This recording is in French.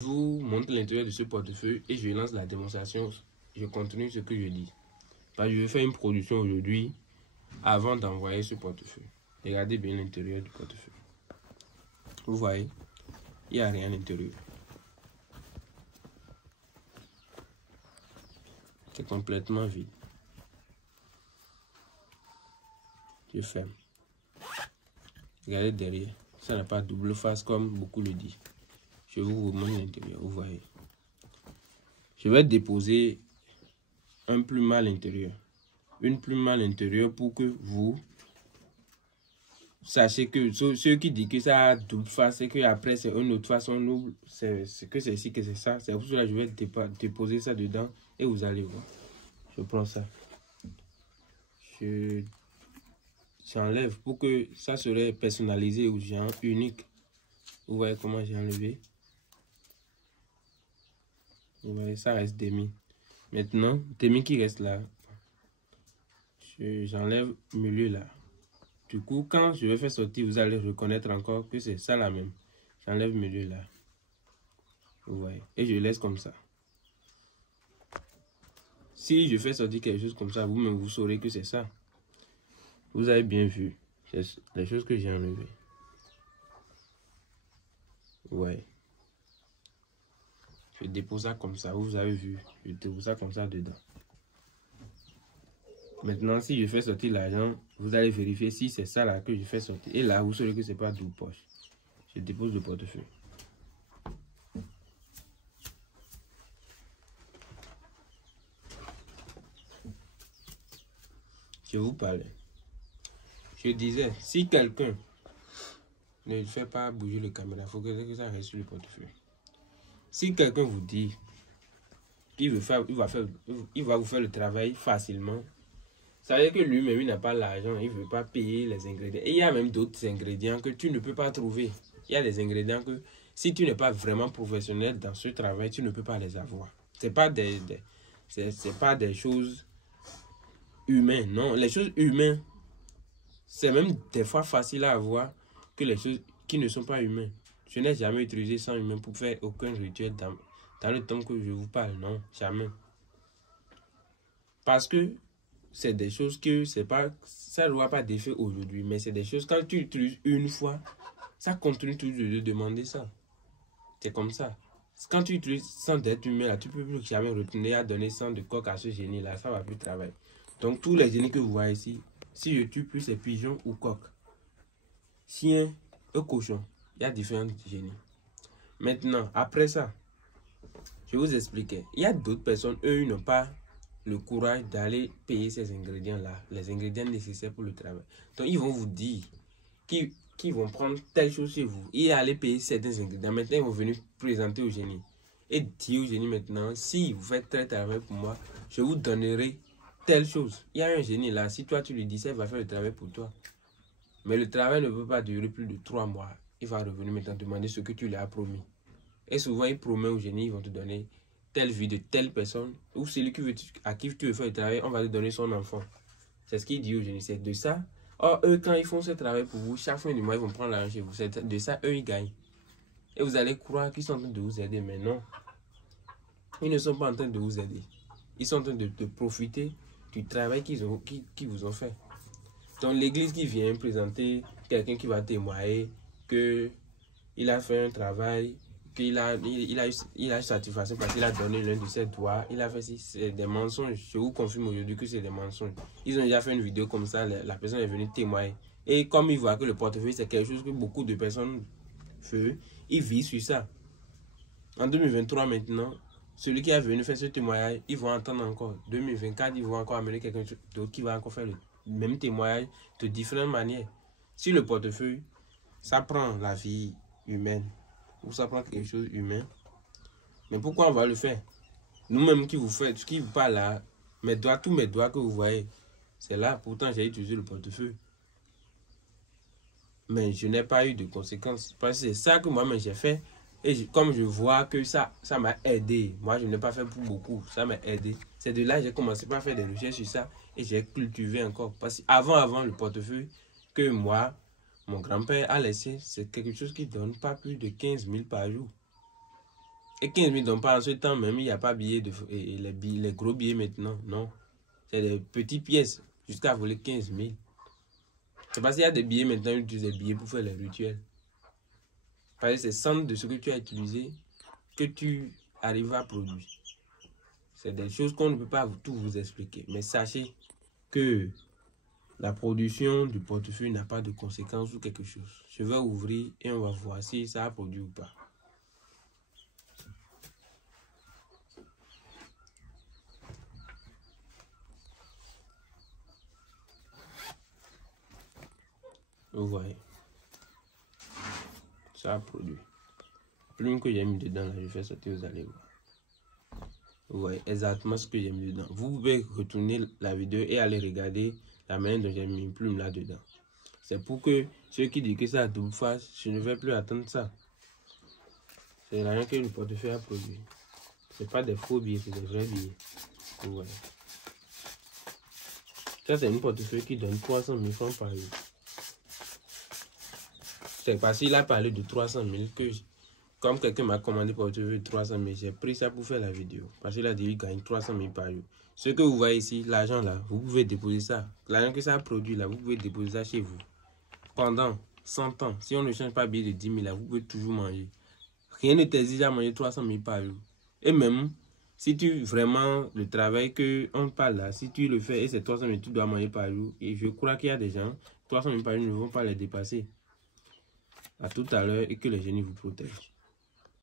Je vous montre l'intérieur de ce portefeuille et je lance la démonstration. Je continue ce que je dis. Parce que je vais faire une production aujourd'hui avant d'envoyer ce portefeuille. Regardez bien l'intérieur du portefeuille. Vous voyez, il n'y a rien à l'intérieur. C'est complètement vide. Je ferme. Regardez derrière. Ça n'a pas double face comme beaucoup le disent. Je vous montre l'intérieur, vous voyez. Je vais déposer un plume à l'intérieur. Une plume à l'intérieur pour que vous sachiez que ceux qui disent que ça a double face et qu'après c'est une autre façon, c'est que c'est ici que c'est ça. C'est pour cela que je vais déposer ça dedans et vous allez voir. Je prends ça. J'enlève pour que ça serait personnalisé ou genre unique. Vous voyez comment j'ai enlevé. Vous voyez, ça reste demi. Maintenant, demi qui reste là, j'enlève le milieu là. Du coup, quand je vais faire sortir, vous allez reconnaître encore que c'est ça la même. J'enlève le milieu là. Vous voyez. Et je laisse comme ça. Si je fais sortir quelque chose comme ça, vous-même vous saurez que c'est ça. Vous avez bien vu les choses que j'ai enlevées. Ouais. Je dépose ça comme ça, vous avez vu. Je dépose ça comme ça dedans. Maintenant, si je fais sortir l'argent, vous allez vérifier si c'est ça là que je fais sortir. Et là, vous saurez que c'est pas double poche. Je dépose le portefeuille. Je vous parlais. Je disais, si quelqu'un ne fait pas bouger le caméra, il faut que ça reste sur le portefeuille. Si quelqu'un vous dit qu'il va vous faire le travail facilement, ça veut dire que lui-même, il n'a pas l'argent, il ne veut pas payer les ingrédients. Et il y a même d'autres ingrédients que tu ne peux pas trouver. Il y a des ingrédients que si tu n'es pas vraiment professionnel dans ce travail, tu ne peux pas les avoir. Ce n'est pas des choses humaines. Non, les choses humaines, c'est même des fois facile à avoir que les choses qui ne sont pas humaines. Je n'ai jamais utilisé sang humain pour faire aucun rituel dans le temps que je vous parle. Non, jamais. Parce que c'est des choses que ça ne doit pas d'effet aujourd'hui, mais c'est des choses, quand tu utilises une fois, ça continue toujours de demander ça. C'est comme ça. Quand tu utilises sang d'être humain, là, tu ne peux plus jamais retourner à donner sang de coq à ce génie-là, ça ne va plus travailler. Donc, tous les génies que vous voyez ici, si je tue plus ces pigeons ou coqs, chien et cochon, il y a différents génies. Maintenant, après ça, je vous expliquais, il y a d'autres personnes, eux, ils n'ont pas le courage d'aller payer ces ingrédients-là, les ingrédients nécessaires pour le travail. Donc, ils vont vous dire qu'ils vont prendre telle chose chez vous et aller payer certains ingrédients. Maintenant, ils vont venir présenter au génie. Et dire au génie maintenant, si vous faites tel travail pour moi, je vous donnerai telle chose. Il y a un génie là, si toi tu lui dis ça, il va faire le travail pour toi. Mais le travail ne peut pas durer plus de 3 mois. Il va revenir maintenant demander ce que tu lui as promis. Et souvent, il promet au génie, ils vont te donner telle vie de telle personne, ou celui à qui tu veux faire le travail, on va te donner son enfant. C'est ce qu'il dit au génie, c'est de ça. Or, eux, quand ils font ce travail pour vous, chaque fin du mois, ils vont prendre l'argent chez vous. C'est de ça, eux, ils gagnent. Et vous allez croire qu'ils sont en train de vous aider, mais non. Ils ne sont pas en train de vous aider. Ils sont en train de profiter du travail qu'ils vous ont fait. Donc, l'église qui vient présenter quelqu'un qui va témoigner qu'il a fait un travail, qu'il a eu satisfaction parce qu'il a donné l'un de ses doigts, il a fait des mensonges. Je vous confirme aujourd'hui que c'est des mensonges. Ils ont déjà fait une vidéo comme ça, la personne est venue témoigner. Et comme ils voient que le portefeuille, c'est quelque chose que beaucoup de personnes font, ils vivent sur ça. En 2023 maintenant, celui qui est venu faire ce témoignage, ils vont entendre encore. 2024, ils vont encore amener quelqu'un d'autre qui va encore faire le même témoignage de différentes manières. Si le portefeuille, ça prend la vie humaine, ou ça prend quelque chose humain, mais pourquoi on va le faire? Nous-mêmes qui vous parle là, tous mes doigts que vous voyez, c'est là, pourtant j'ai utilisé le portefeuille. Mais je n'ai pas eu de conséquences, parce que c'est ça que moi-même j'ai fait. Et comme je vois que ça m'a aidé, moi je n'ai pas fait pour beaucoup, ça m'a aidé. C'est de là que j'ai commencé par faire des recherches sur ça et j'ai cultivé encore. Parce qu'avant le portefeuille que moi, mon grand-père a laissé, c'est quelque chose qui ne donne pas plus de 15 000 par jour. Et 15 000, donc pas en ce temps même, il n'y a pas billets les gros billets maintenant. Non. C'est des petites pièces jusqu'à voler 15 000. C'est parce qu'il y a des billets maintenant, ils utilisent des billets pour faire les rituels. Parce que c'est 100 de ce que tu as utilisé que tu arrives à produire. C'est des choses qu'on ne peut pas tout vous expliquer. Mais sachez que la production du portefeuille n'a pas de conséquences ou quelque chose. Je vais ouvrir et on va voir si ça a produit ou pas. Vous voyez. Ça a produit. Plume que j'ai mis dedans, là, je vais sortir, vous allez voir. Vous voyez exactement ce que j'ai mis dedans. Vous pouvez retourner la vidéo et aller regarder la manière dont j'ai mis une plume là-dedans. C'est pour que ceux qui disent que ça a double face, je ne vais plus attendre ça. C'est rien que le portefeuille a produit. Ce n'est pas des faux billets, c'est des vrais billets. Vous voyez. Ça, c'est une portefeuille qui donne 300 000 francs par jour. C'est parce qu'il a parlé de 300 000 que, comme quelqu'un m'a commandé portefeuille 300 000, j'ai pris ça pour faire la vidéo. Parce qu'il a dit qu'il gagne 300 000 par jour. Ce que vous voyez ici, l'argent là, vous pouvez déposer ça. L'argent que ça a produit là, vous pouvez déposer ça chez vous. Pendant 100 ans, si on ne change pas billet de 10 000 là, vous pouvez toujours manger. Rien ne t'exige à manger 300 000 par jour. Et même, si tu vraiment le travail qu'on parle là, si tu le fais et c'est 300 000 tu dois manger par jour, et je crois qu'il y a des gens, 300 000 par jour ne vont pas les dépasser. À tout à l'heure et que les génies vous protègent.